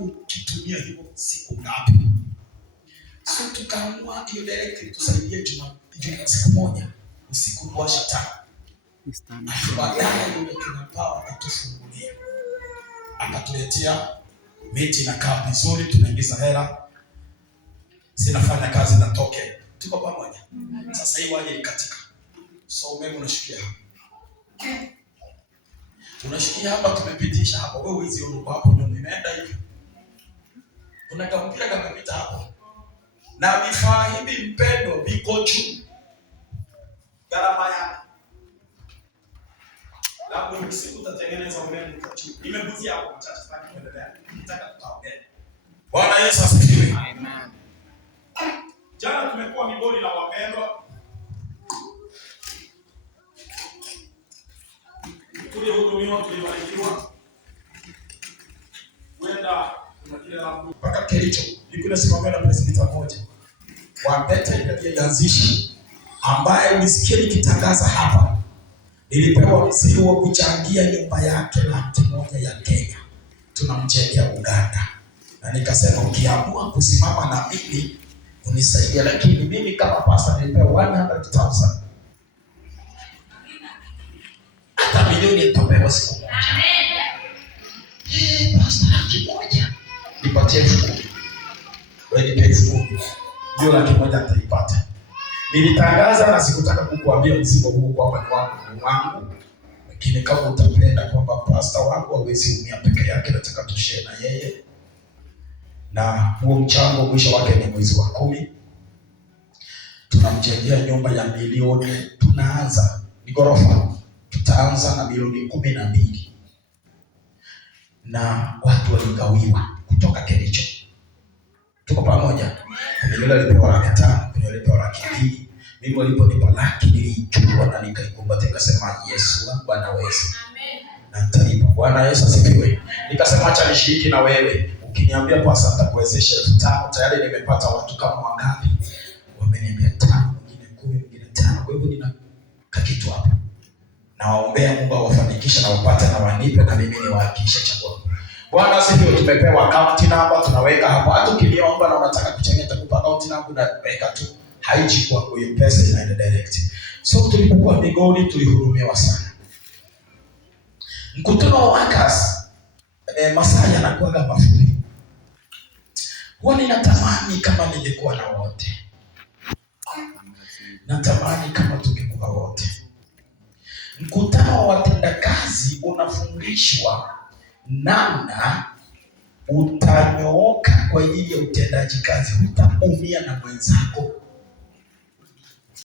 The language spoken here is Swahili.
ukitumia hivyo siku ngapi? So tukaamua hiyo directive tusaidie juma siku moja usiku wa shetani. Baadaye yule tunapawa akatufungulia. Akatuletea miti na kaa vizuri, tunaingiza hela. Zinafanya kazi na toke. Tuko pamoja. Sasa hii waje katika. So umeme unashikia hapa. Tunashikia hapa, tumepitisha hapa. Wewe hizi uko hapo ndio imeenda hivi. Unakampira kama mita hapo. Na vifaa hivi mpendo viko juu. Gharama yake. Labda usiku utatengeneza umeme kwa juu. Nimeguzia hapo mchache sana kuendelea. Nataka tutaongea. Bwana Yesu asifiwe. Amen. Jana tumekuwa Migori na wapendwa. Tulihudumiwa, tulibarikiwa. Wenda mpaka Kericho. Nilikuwa simamia na presbita moja. Wapete ile yanzishi ambaye nisikie nikitangaza hapa. Nilipewa mzigo wa kuchangia nyumba yake $100,000 ya Kenya. Tunamjengea Uganda. Na nikasema ukiamua kusimama na mimi unisaidia, lakini mimi kama pastor nilipewa 100,000. Hata milioni nitapewa siku moja. Pastor $100,000. Nipatie 10,000. Wewe nipe 10,000. Hiyo $100,000 nitaipata. Nilitangaza na sikutaka kukuambia mzigo huu kwamba ni wangu. Lakini kama utapenda kwamba pastor wangu hawezi umia peke yake, nataka tushare na yeye. Na huo mchango mwisho wake ni mwezi wa 10. Tunamjengea nyumba ya milioni, tunaanza ni ghorofa. Tutaanza na milioni 12. Na watu waligawiwa kutoka Kericho. Tuko pamoja. Kuna alipewa $500,000, kuna alipewa $200,000. Mimi waliponipa $100,000 nilichukua na nikaikumbatia nikasema Yesu wangu anaweza. Amen. Na nitalipa. Bwana Yesu asifiwe. Nikasema acha nishiriki na wewe. Ukiniambia pastor nitakuwezesha $5,000, tayari nimepata watu kama wangapi? Wameniambia 5, wengine 10, wengine 5. Kwa hivyo nina kitu hapa. Nawaombea Mungu awafanikishe na wapate na wanipe na mimi niwahakikishe chakula. Bwana asifiwe. Tumepewa account number tunaweka hapa. Hata ukiniomba na unataka kuchangia takupa account number unaweka tu. Haiji kwa hiyo pesa inaenda direct. So tulipokuwa Migori tulihudumiwa sana. Mkutano wa workers masaa yanakuwa mafupi. Huwa ninatamani kama ningekuwa na wote. Natamani kama tungekuwa wote. Mkutano wa watendakazi unafundishwa namna utanyooka kwa ajili ya utendaji kazi. Utaumia na mwenzako.